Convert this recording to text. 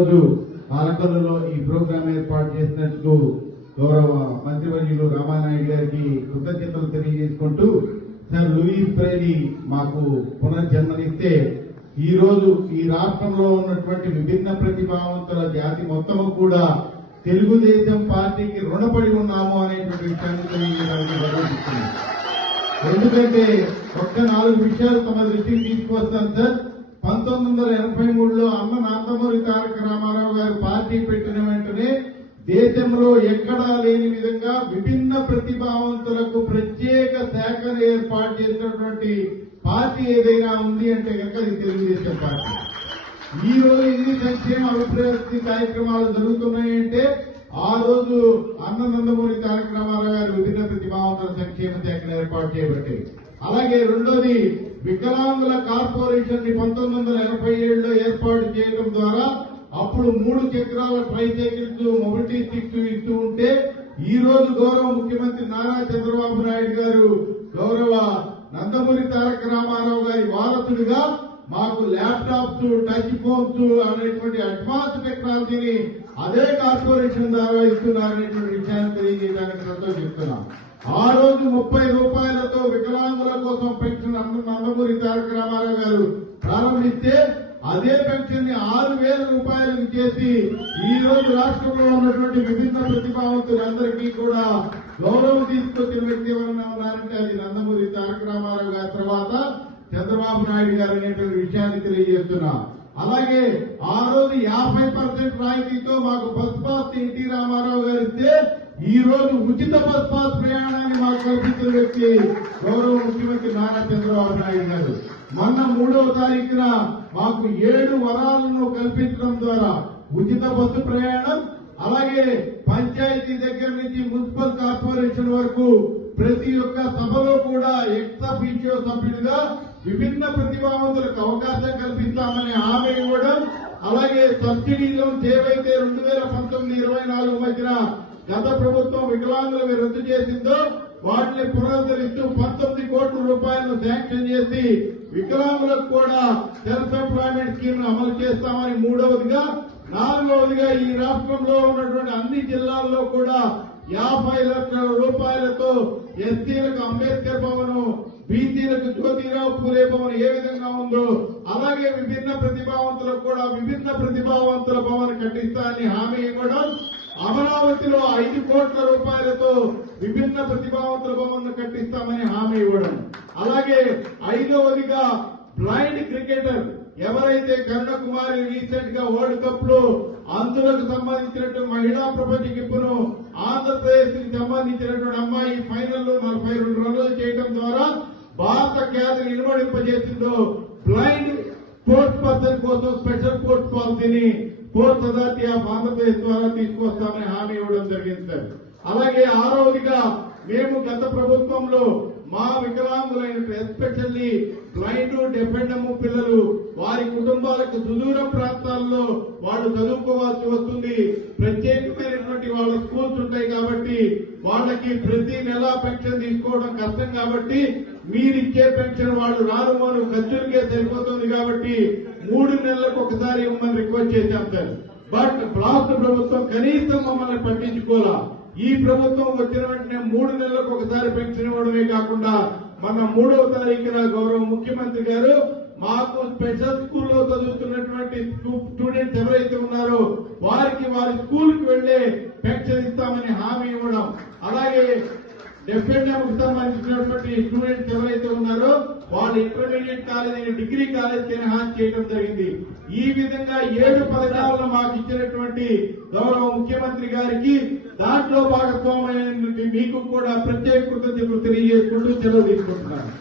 రోజు పాలకొల్లులో ఈ ప్రోగ్రాం ఏర్పాటు చేసినందుకు గౌరవ మంత్రివర్యులు రామానాయుడు గారికి కృతజ్ఞతలు తెలియజేసుకుంటూ సార్ లూయిస్ బ్రెయిలీ మాకు పునర్జన్మనిస్తే ఈ రోజు ఈ రాష్ట్రంలో ఉన్నటువంటి విభిన్న ప్రతిభావంతుల జాతి మొత్తము కూడా తెలుగుదేశం పార్టీకి రుణపడి ఉన్నాము అనేటువంటి విషయాన్ని తెలియజేయడానికి గర్వపడుతున్నాం. ఎందుకంటే ఒక్క 4 విషయాలు తమ దృష్టికి తీసుకొస్తాను సార్. 1983లో అన్న నందమూరి తారక రామారావు గారు పార్టీ పెట్టిన వెంటనే దేశంలో ఎక్కడా లేని విధంగా విభిన్న ప్రతిభావంతులకు ప్రత్యేక శాఖను ఏర్పాటు చేసినటువంటి పార్టీ ఏదైనా ఉంది అంటే కనుక అది తెలుగుదేశం పార్టీ. ఈ రోజు ఎన్ని సంక్షేమ అభివృద్ధి కార్యక్రమాలు జరుగుతున్నాయంటే ఆ రోజు అన్న నందమూరి తారక రామారావు గారు విభిన్న ప్రతిభావంతుల సంక్షేమ శాఖను ఏర్పాటు చేయబట్టి. అలాగే రెండోది వికలాంగుల కార్పొరేషన్ ని 1987లో ఏర్పాటు చేయడం ద్వారా అప్పుడు 3 చక్రాల ట్రైసైకిల్స్ మొబిలిటీ స్టిక్స్ ఇస్తూ ఉంటే ఈ రోజు గౌరవ ముఖ్యమంత్రి నారా చంద్రబాబు నాయుడు గారు గౌరవ నందమూరి తారక రామారావు గారి వారసుడిగా మాకు ల్యాప్టాప్స్ టచ్ ఫోన్స్ అనేటువంటి అడ్వాన్స్ టెక్నాలజీని అదే కార్పొరేషన్ ద్వారా ఇస్తున్నారనేటువంటి విషయాన్ని తెలియజేయడానికి సంతోషిస్తున్నాం. ఆ రోజు 30 రూపాయలతో వికలాంగుల కోసం పెన్షన్ నందమూరి తారక రామారావు గారు ప్రారంభిస్తే అదే పెన్షన్ ని 6,000 రూపాయలకు చేసి ఈ రోజు రాష్ట్రంలో ఉన్నటువంటి విభిన్న ప్రతిభావంతులందరికీ కూడా గౌరవం తీసుకొచ్చిన వ్యక్తి ఎవరన్నా ఉన్నారంటే అది నందమూరి తారక రామారావు గారి తర్వాత చంద్రబాబు నాయుడు గారు అనేటువంటి విషయాన్ని తెలియజేస్తున్నా. అలాగే ఆ రోజు 50% రాయితీతో మాకు బస్ పాస్ ఎన్టీ రామారావు గారు ఇస్తే ఈ రోజు ఉచిత బస్ పాస్ ప్రయాణాన్ని మాకు కల్పించిన వ్యక్తి గౌరవ ముఖ్యమంత్రి నారా చంద్రబాబు నాయుడు గారు. మొన్న 3వ తారీఖున మాకు 7 వరాలను కల్పించడం ద్వారా ఉచిత బస్సు ప్రయాణం, అలాగే పంచాయతీ దగ్గర నుంచి మున్సిపల్ కార్పొరేషన్ వరకు ప్రతి ఒక్క సభలో కూడా ఎక్స్ అఫీషియో సభ్యుడిగా విభిన్న ప్రతిభావంతులకు అవకాశం కల్పిస్తామని హామీ ఇవ్వడం, అలాగే సబ్సిడీ లోన్స్ ఏవైతే 2019-24 మధ్యన గత ప్రభుత్వం వికలాంగులకు రద్దు చేసిందో వాటిని పునరుద్ధరిస్తూ 19 కోట్ల రూపాయలను శాంక్షన్ చేసి వికలాంగులకు కూడా సెల్ఫ్ ఎంప్లాయ్మెంట్ స్కీమ్ అమలు చేస్తామని 3వదిగా, 4వదిగా ఈ రాష్ట్రంలో ఉన్నటువంటి అన్ని జిల్లాల్లో కూడా 50 లక్షల రూపాయలతో ఎస్సీలకు అంబేద్కర్ భవనం, బీసీలకు జ్యోతిరావు పూలే భవన్ ఏ విధంగా ఉందో అలాగే విభిన్న ప్రతిభావంతులకు కూడా విభిన్న ప్రతిభావంతుల భవన్ కట్టిస్తానని హామీ ఇవ్వడం, అమరావతిలో 5 కోట్ల రూపాయలతో విభిన్న ప్రతిభావంతుల భవన్ కట్టిస్తామని హామీ ఇవ్వడం, అలాగే 5వదిగా బ్లైండ్ క్రికెటర్ ఎవరైతే కరుణకుమారి రీసెంట్ గా వరల్డ్ కప్ లో అందులకు సంబంధించినట్టు మహిళా ప్రపంచ కప్ను ఆంధ్రప్రదేశ్ కి సంబంధించినటువంటి అమ్మాయి ఫైనల్లో 42 రన్నులు చేయడం ద్వారా భారత ఖ్యాతిని ఇనుమడింపజేసిందో బ్లైండ్ స్పోర్ట్స్ పర్సన్ కోసం స్పెషల్ స్పోర్ట్స్ పాలసీని స్పోర్ట్స్ అథారిటీ ఆఫ్ ఆంధ్రప్రదేశ్ ద్వారా తీసుకొస్తామని హామీ ఇవ్వడం జరిగింది సార్. అలాగే 6వదిగా మేము గత ప్రభుత్వంలో మా వికలాంగులైన ఎస్పెషల్లీ బ్లైండ్ డెఫెండమ్ పిల్లలు వారి కుటుంబాలకు సుదూర ప్రాంతాల్లో వాళ్ళు చదువుకోవాల్సి వస్తుంది. ప్రత్యేకమైనటువంటి వాళ్ళ స్కూల్స్ ఉంటాయి కాబట్టి వాళ్ళకి ప్రతి నెల పెన్షన్ తీసుకోవడం కష్టం కాబట్టి మీరిచ్చే పెన్షన్ వాళ్ళు రానుమాను ఖర్చులకే సరిపోతుంది కాబట్టి 3 నెలలకు ఒకసారి ఇవ్వమని రిక్వెస్ట్ చేశాం సార్. బట్ రాష్ట్ర ప్రభుత్వం కనీసం మమ్మల్ని పట్టించుకోవాలా. ఈ ప్రభుత్వం వచ్చిన వెంటనే 3 నెలలకు ఒకసారి పెన్షన్ ఇవ్వడమే కాకుండా మన 3వ తారీఖున గౌరవ ముఖ్యమంత్రి గారు మాకు స్పెషల్ స్కూల్లో చదువుతున్నటువంటి స్టూడెంట్స్ ఎవరైతే ఉన్నారో వారికి వారి స్కూల్కి వెళ్లే పెన్షన్ ఇస్తామని హామీ ఇవ్వడం, అలాగే డెఫినెట్కు సంబంధించినటువంటి స్టూడెంట్స్ ఎవరైతే ఉన్నారో వాళ్ళు intermediate college degree college enhance చేయడం జరిగింది. ఈ విధంగా 7 పథకాలను మాకు ఇచ్చినటువంటి గౌరవ ముఖ్యమంత్రి గారికి దాంట్లో భాగస్వామ్యం మీకు కూడా ప్రత్యేక కృతజ్ఞతలు తెలియజేసుకుంటూ సెలవు తీసుకుంటున్నాను.